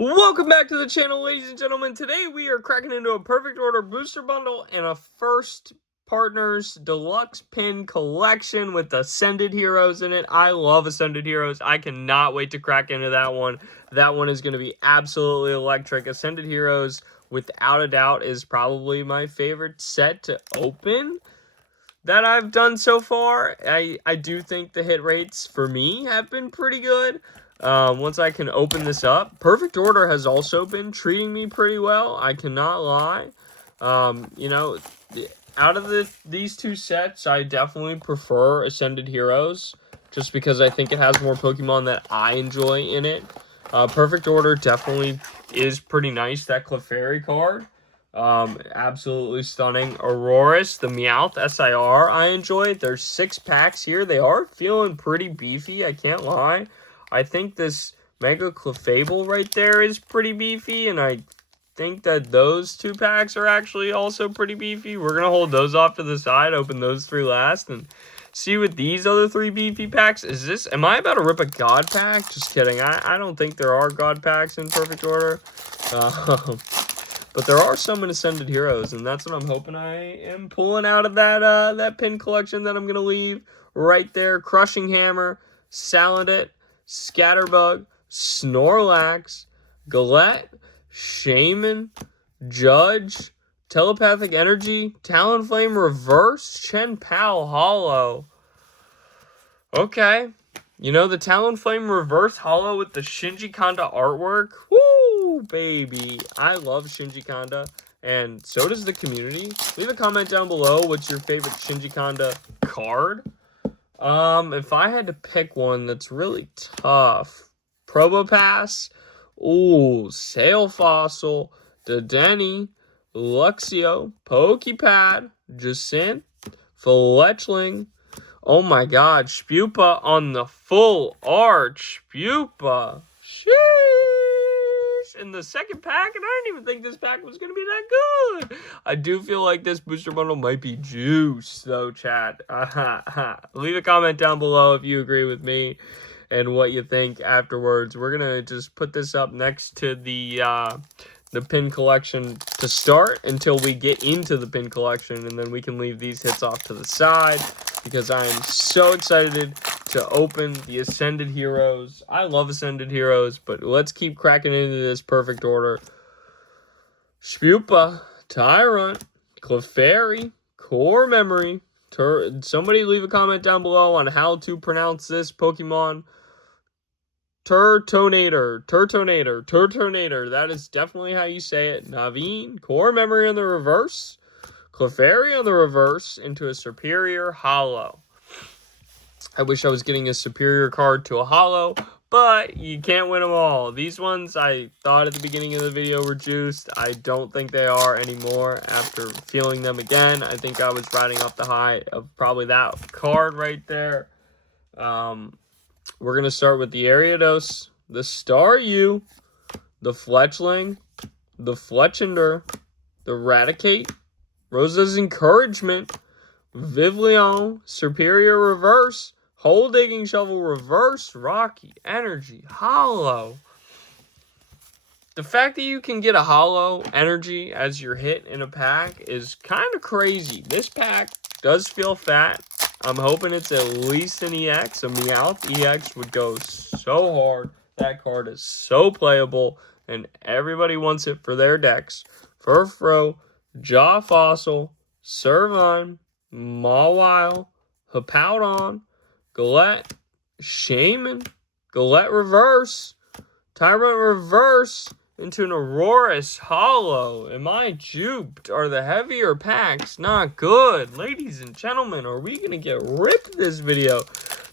Welcome back to the channel, ladies and gentlemen. Today we are cracking into a perfect order booster bundle and a first partners deluxe pin collection with Ascended Heroes in it. I love Ascended Heroes. I cannot wait to crack into that one. That one is going to be absolutely electric. Ascended Heroes, without a doubt, is probably my favorite set to open that I've done so far. I do think the hit rates for me have been pretty good. Once I can open this up, Perfect Order has also been treating me pretty well. I cannot lie. Out of these two sets, I definitely prefer Ascended Heroes, just because I think it has more Pokemon that I enjoy in it. Perfect Order definitely is pretty nice. That Clefairy card. Absolutely stunning. Aurorus, the Meowth SIR, I enjoy. There's 6 packs here. They are feeling pretty beefy, I can't lie. I think this Mega Clefable right there is pretty beefy, and I think that those 2 packs are actually also pretty beefy. We're going to hold those off to the side, open those 3 last, and see what these other 3 beefy packs. Am I about to rip a God pack? Just kidding. I don't think there are God packs in Perfect Order. But there are some in Ascended Heroes, and that's what I'm hoping I am pulling out of that pin collection that I'm going to leave right there. Crushing Hammer, Salandit, Scatterbug, Snorlax, Galette, Shaman, Judge, Telepathic Energy, Talonflame Reverse, Chen-Pao Hollow. Okay. You know, the Talonflame Reverse Hollow with the Shinji Kanda artwork. Woo, baby. I love Shinji Kanda, and so does the community. Leave a comment down below what's your favorite Shinji Kanda card. If I had to pick one that's really tough, Probopass, ooh, Sail Fossil, Dedenne, Luxio, Pokepad, Jacint, Fletchling. Oh my god, Spupa on the full art. Spupa. Sheesh. In the second pack, and I didn't even think this pack was going to be that good. I do feel like this booster bundle might be juice, though, chat. Leave a comment down below if you agree with me and what you think afterwards. We're going to just put this up next to the pin collection to start until we get into the pin collection, and then we can leave these hits off to the side because I am so excited to open the Ascended Heroes. I love Ascended Heroes, but let's keep cracking into this Perfect Order. Spupa, Tyrant, Clefairy, Core Memory. Somebody leave a comment down below on how to pronounce this Pokemon. Turtonator. That is definitely how you say it. Naveen, Core Memory on the reverse. Clefairy on the reverse into a Superior Hollow. I wish I was getting a Superior card to a Hollow, but you can't win them all. These ones I thought at the beginning of the video were juiced. I don't think they are anymore after feeling them again. I think I was riding off the high of probably that card right there. We're going to start with the Ariados, the Staryu, the Fletchling, the Fletchinder, the Raticate, Rosa's Encouragement, Vivillon, Superior Reverse, Hole Digging Shovel Reverse, Rocky Energy, Hollow. The fact that you can get a Hollow Energy as your hit in a pack is kind of crazy. This pack does feel fat. I'm hoping it's at least an EX. A Meowth EX would go so hard. That card is so playable, and everybody wants it for their decks. Furfrou, Jaw Fossil, Servine, Mawile, Hippowdon, Galette, Shaman, Galette Reverse, Tyrant Reverse, into an Aurorus Hollow. Am I duped? Are the heavier packs not good? Ladies and gentlemen, are we going to get ripped this video?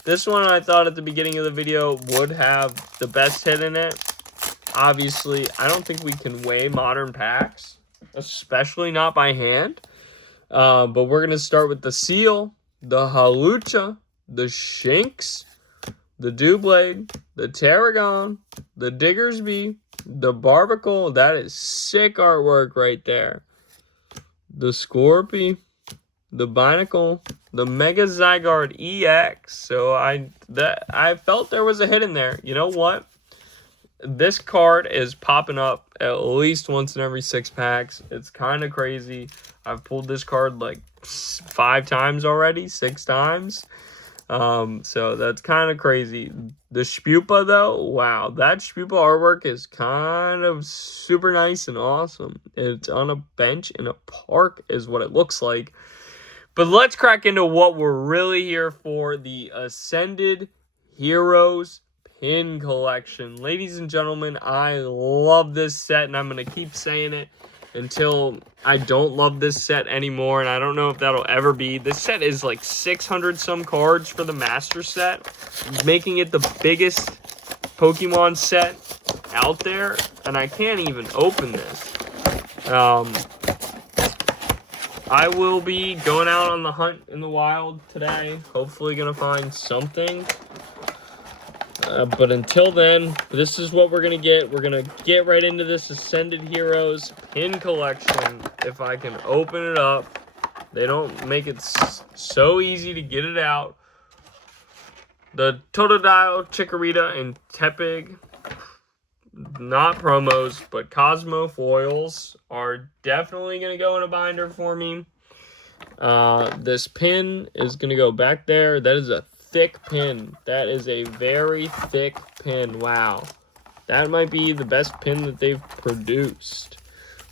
This one I thought at the beginning of the video would have the best hit in it. Obviously, I don't think we can weigh modern packs, especially not by hand. But we're going to start with the Seal, the Halucha, the Shinx, the Doublade, the Tarragon, the Diggersby, the Barbacle. That is sick artwork right there. The Scorpy, the Binacle, the Mega Zygarde EX. So I felt there was a hit in there. You know what? this card is popping up at least once in every 6 packs. It's kind of crazy. I've pulled this card like 5 times already, 6 times. So that's kind of crazy. The Spupa, though, wow, that Spupa artwork is kind of super nice and awesome. It's on a bench in a park is what it looks like. But let's crack into what we're really here for, the Ascended Heroes pin collection. Ladies and gentlemen, I love this set, and I'm going to keep saying it until I don't love this set anymore, and I don't know if that'll ever be. This set is like 600 some cards for the Master set, making it the biggest Pokemon set out there, and I can't even open this. I will be going out on the hunt in the wild today. Hopefully gonna find something. But until then, this is what we're going to get. We're going to get right into this Ascended Heroes pin collection. If I can open it up. They don't make it so easy to get it out. The Totodile, Chikorita, and Tepig, not promos, but Cosmo foils are definitely going to go in a binder for me. This pin is going to go back there. That is a thick pin. That is a very thick pin. Wow. That might be the best pin that they've produced.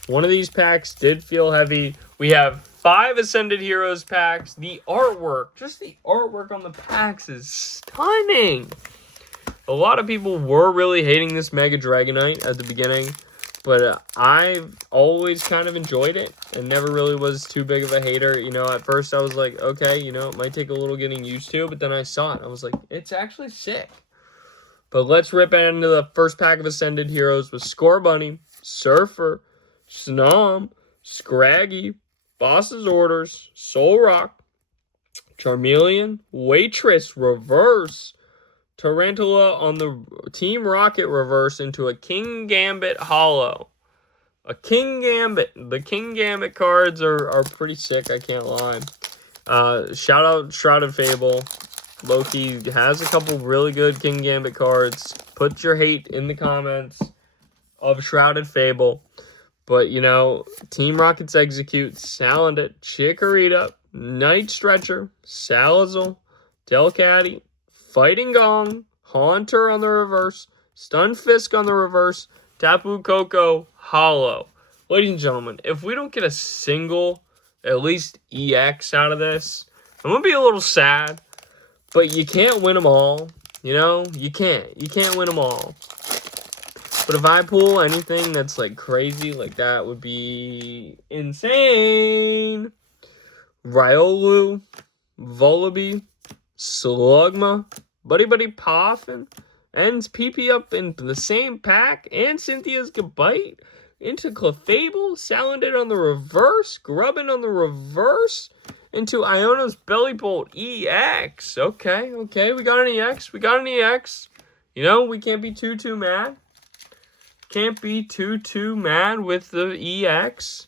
One of these packs did feel heavy. We have 5 Ascended Heroes packs. The artwork, just the artwork on the packs is stunning. A lot of people were really hating this Mega Dragonite at the beginning, but I've always kind of enjoyed it and never really was too big of a hater. You know, at first I was like, okay, you know, it might take a little getting used to, but then I saw it. I was like, it's actually sick. But let's rip into the first pack of Ascended Heroes with Scorbunny, Surfer, Snom, Scraggy, Boss's Orders, Solrock, Charmeleon, Waitress, Reverse, Tarantula on the Team Rocket reverse into a King Gambit holo. A King Gambit. The King Gambit cards are pretty sick, I can't lie. Shout out Shrouded Fable. Loki has a couple really good King Gambit cards. Put your hate in the comments of Shrouded Fable. But, you know, Team Rocket's Execute, Salandit, Chikorita, Night Stretcher, Salazzle, Delcatty, Fighting Gong, Haunter on the reverse, Stunfisk on the reverse, Tapu Koko, holo. Ladies and gentlemen, if we don't get a single, at least EX out of this, I'm going to be a little sad. But you can't win them all. You know, you can't. You can't win them all. But if I pull anything that's like crazy, like that would be insane. Riolu, Volibee, Slugma, Buddy Buddy Poffin, ends PP up into the same pack, and Cynthia's Gabite into Clefable, Salandit on the reverse, Grubbin on the reverse, into Iono's Belly Bolt EX. Okay, we got an EX, You know, we can't be too mad. Can't be too mad with the EX.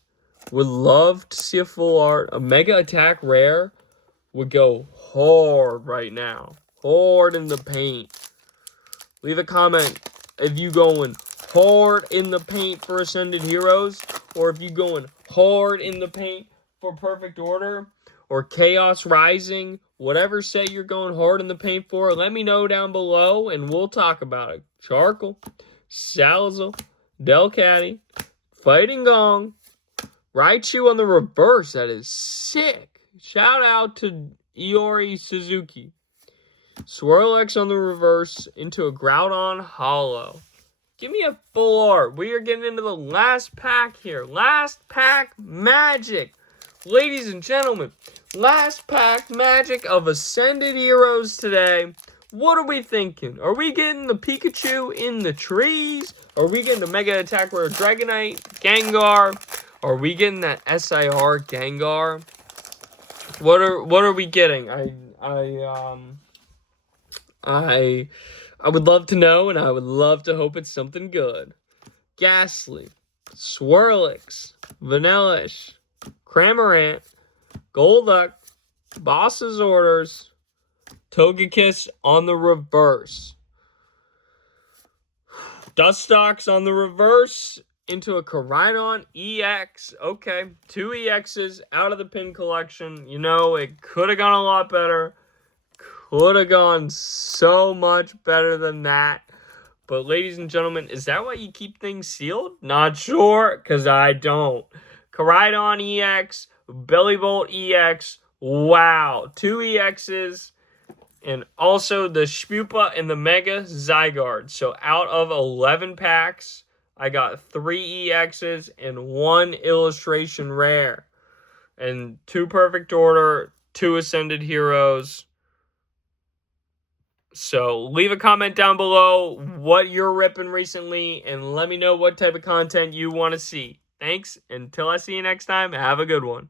Would love to see a full art. A Mega Attack Rare would go hard right now. Hard in the paint. Leave a comment if you going hard in the paint for Ascended Heroes, or if you going hard in the paint for Perfect Order, or Chaos Rising, whatever set you're going hard in the paint for, let me know down below, and we'll talk about it. Charcoal, Salazzle, Delcatty, Fighting Gong, Raichu on the reverse. That is sick. Shout out to Iori Suzuki. Swirlex on the reverse into a Groudon holo. Give me a full art. We are getting into the last pack here. Last pack magic. Ladies and gentlemen, last pack magic of Ascended Heroes today. What are we thinking? Are we getting the Pikachu in the trees? Are we getting the Mega Attack Rare Dragonite, Gengar? Are we getting that SIR Gengar? What are we getting? I would love to know, and I would love to hope it's something good. Ghastly, Swirlix, Vanillish, Cramorant, Golduck, Boss's Orders, Togekiss on the reverse. Dustox on the reverse into a Koraidon EX. Okay, 2 EXs out of the pin collection. You know, it could have gone a lot better. Could have gone so much better than that. But ladies and gentlemen, is that why you keep things sealed? Not sure, because I don't. Koraidon EX, Bellybolt EX. Wow, 2 EXs. And also the Spupa and the Mega Zygarde. So out of 11 packs, I got 3 EXs and 1 illustration rare. And 2 perfect order, 2 Ascended Heroes. So leave a comment down below what you're ripping recently and let me know what type of content you want to see. Thanks. Until I see you next time, have a good one.